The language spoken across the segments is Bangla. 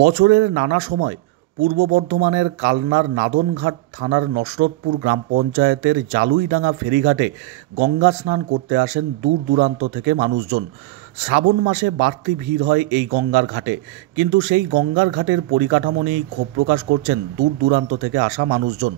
বছরের নানা সময় পূর্ব বর্ধমানের কালনার নাদনঘাট থানার নসরতপুর গ্রাম পঞ্চায়েতের জালুইডাঙ্গা ফেরিঘাটে গঙ্গা স্নান করতে আসেন দূর দূরান্ত থেকে মানুষজন। শ্রাবণ মাসে বাড়তি ভিড় হয় এই গঙ্গার ঘাটে, কিন্তু সেই গঙ্গার ঘাটের পরিকাঠামো নিয়েই ক্ষোভ প্রকাশ করছেন দূর দূরান্ত থেকে আসা মানুষজন।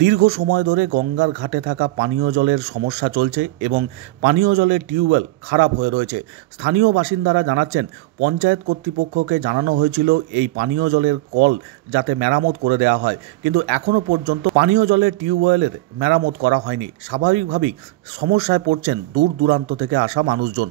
দীর্ঘ সময় ধরে গঙ্গার ঘাটে থাকা পানীয় জলের সমস্যা চলছে এবং পানীয় জলের টিউবওয়েল খারাপ হয়ে রয়েছে। স্থানীয় বাসিন্দারা জানাচ্ছেন, পঞ্চায়েত কর্তৃপক্ষকে জানানো হয়েছিল এই পানীয় জলের কল যাতে মেরামত করে দেওয়া হয়, কিন্তু এখনও পর্যন্ত পানীয় জলের টিউবওয়েলের মেরামত করা হয়নি। স্বাভাবিকভাবেই সমস্যায় পড়ছেন দূর দূরান্ত থেকে আসা মানুষজন।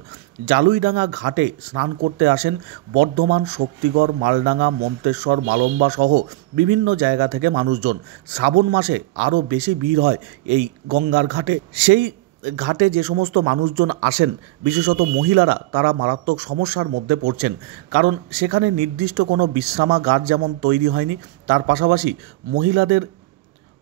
জালুইডাঙ্গা ঘাটে স্নান করতে আসেন বর্ধমান, শক্তিগড়, মালডাঙ্গা, মন্তেশ্বর, মালম্বা সহ বিভিন্ন জায়গা থেকে মানুষজন। শ্রাবণ মাসে আরও বেশি ভিড় হয় এই গঙ্গার ঘাটে। সেই ঘাটে যে সমস্ত মানুষজন আসেন, বিশেষত মহিলারা, তারা মারাত্মক সমস্যার মধ্যে পড়ছেন, কারণ সেখানে নির্দিষ্ট কোনো বিশ্রামাগার যেমন তৈরি হয়নি, তার পাশাপাশি মহিলাদের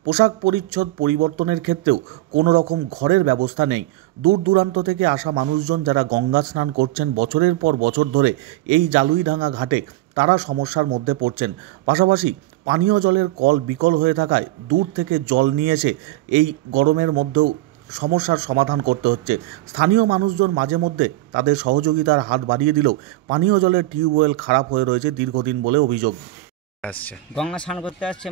পোশাক পরিচ্ছদ পরিবর্তনের ক্ষেত্রেও কোনো রকম ঘরের ব্যবস্থা নেই। দূর দূরান্ত থেকে আসা মানুষজন যারা গঙ্গা স্নান করছেন বছরের পর বছর ধরে এই জালুইডাঙ্গা ঘাটে, তারা সমস্যার মধ্যে পড়ছেন। পাশাপাশি পানীয় জলের কল বিকল হয়ে থাকায় দূর থেকে জল নিয়ে এসে এই গরমের মধ্যেও সমস্যার সমাধান করতে হচ্ছে। স্থানীয় মানুষজন মাঝে মধ্যে তাদের সহযোগিতার হাত বাড়িয়ে দিলেও পানীয় জলের টিউবওয়েল খারাপ হয়ে রয়েছে দীর্ঘদিন বলে অভিযোগ। গঙ্গা স্নান করতে আসছে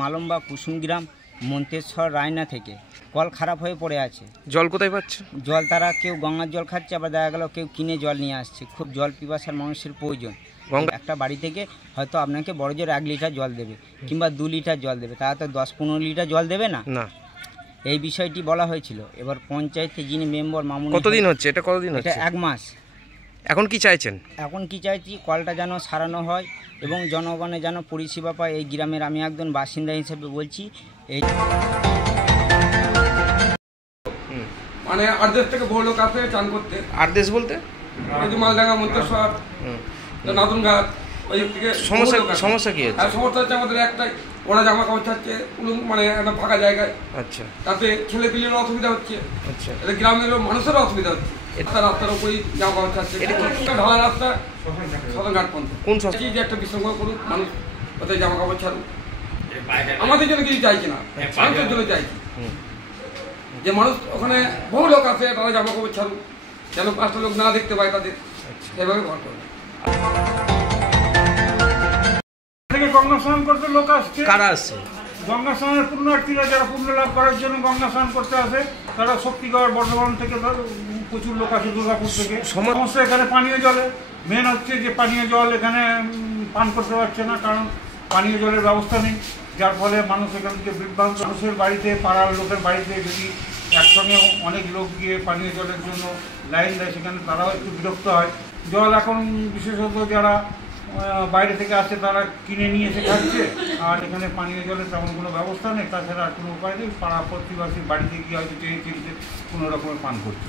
মালম্বা কুসুমগ্রাম, মন্তেশ্বর, রায়না থেকে। কল খারাপ হয়ে পড়ে আছে। জল কোথায় পাচ্ছে? জল তারা কেউ গঙ্গার জল খাচ্ছে, আবার দেখা গেল কেউ কিনে জল নিয়ে আসছে। খুব জল পিপাসার মানুষের প্রয়োজন। একটা বাড়ি থেকে হয়তো আপনাকে বড় জোর 1 লিটার জল দেবে কিংবা 2 লিটার জল দেবে, তারা তো 10-15 লিটার জল দেবে না। এই বিষয়টি বলা হয়েছিল। এবার পঞ্চায়েতে যিনি মেম্বার মামুন, কতদিন হচ্ছে এটা? কতদিন হচ্ছে? 1 মাস। এখন কি চাইছেন? এখন কি চাইছি, কলটা যেন সারানো হয় এবং জনগণের যেন পরিষেবা পায়। এই গ্রামের আমি একজন বাসিন্দা হিসেবে বলছি। এই মানে আরদেশ থেকে বহু লোক আসে চান করতে। আরদেশ বলতে মালডাঙ্গা, মন্তেশ্বর, নাদনঘাট, ওই থেকে সমস্যা কি হচ্ছে? সমস্যা হচ্ছে আমাদের একটাই, ওরা জামা কাপড় চাচ্ছে মানে একটা ফাঁকা জায়গায়। আচ্ছা, তাতে ছেলে পিলেরও অসুবিধা হচ্ছে। আচ্ছা, এটা গ্রামের মানুষেরও অসুবিধা হচ্ছে। রাস্তার উপরই জামা কাপড় চাচ্ছে। ঢালা রাস্তা, সদরঘাট পর্যন্ত কোন যে একটা বিশৃঙ্খলা করুক, মানুষ ওদের জামা কাপড় ছাড়ুক। আমাদের জন্য কিছু চাইছি না, মানুষের জন্য চাইছি যে মানুষ ওখানে বহু লোক আছে, তারা জামা কাপড় ছাড়ুক, যেন 5টা লোক না দেখতে পায় তাদের। সেভাবে ঘর করবে। গঙ্গা স্নান করতে লোক আসছে। কারা আসছে? গঙ্গা স্নানের পুণ্যার্থীরা, যারা পুণ্য লাভ করার জন্য গঙ্গা স্নান করতে আসে, তারা শক্তিগড়, বর্ধমান থেকে প্রচুর লোক আসে, দুর্গাপুর থেকে। সমস্যা এখানে পানীয় জলে মেন হচ্ছে যে পানীয় জল এখানে পান করতে পারছে না, কারণ পানীয় জলের ব্যবস্থা নেই, যার ফলে মানুষ এখান থেকে বিভ্রান্ত। মানুষের বাড়িতে, পাড়ার লোকের বাড়িতে যদি একসঙ্গে অনেক লোক গিয়ে পানীয় জলের জন্য লাইন দেয়, সেখানে তারাও একটু বিরক্ত হয়। জল এখন বিশেষত যারা বাইরে থেকে আসছে তারা কিনে নিয়ে এসে খাচ্ছে, আর এখানে পানীয় জলের তেমন কোনো ব্যবস্থা নেই। তাছাড়া আর কোনো উপায় নেই, পাড়া প্রতিবাসীর বাড়িতে গিয়ে হয়তো চেয়ে চিনতে কোনো রকমের পান করছে।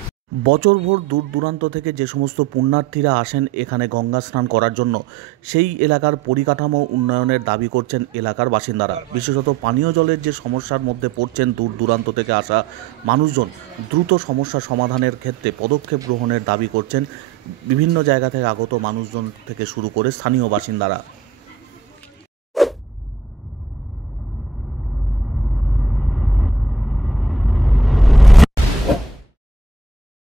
বছরভর দূর দূরান্ত থেকে যে সমস্ত পুণ্যার্থীরা আসেন এখানে গঙ্গা স্নান করার জন্য, সেই এলাকার পরিকাঠামো উন্নয়নের দাবি করছেন এলাকার বাসিন্দারা। বিশেষত পানীয় জলের যে সমস্যার মধ্যে পড়ছেন দূর দূরান্ত থেকে আসা মানুষজন, দ্রুত সমস্যা সমাধানের ক্ষেত্রে পদক্ষেপ গ্রহণের দাবি করছেন বিভিন্ন জায়গা থেকে আগত মানুষজন থেকে শুরু করে স্থানীয় বাসিন্দারা।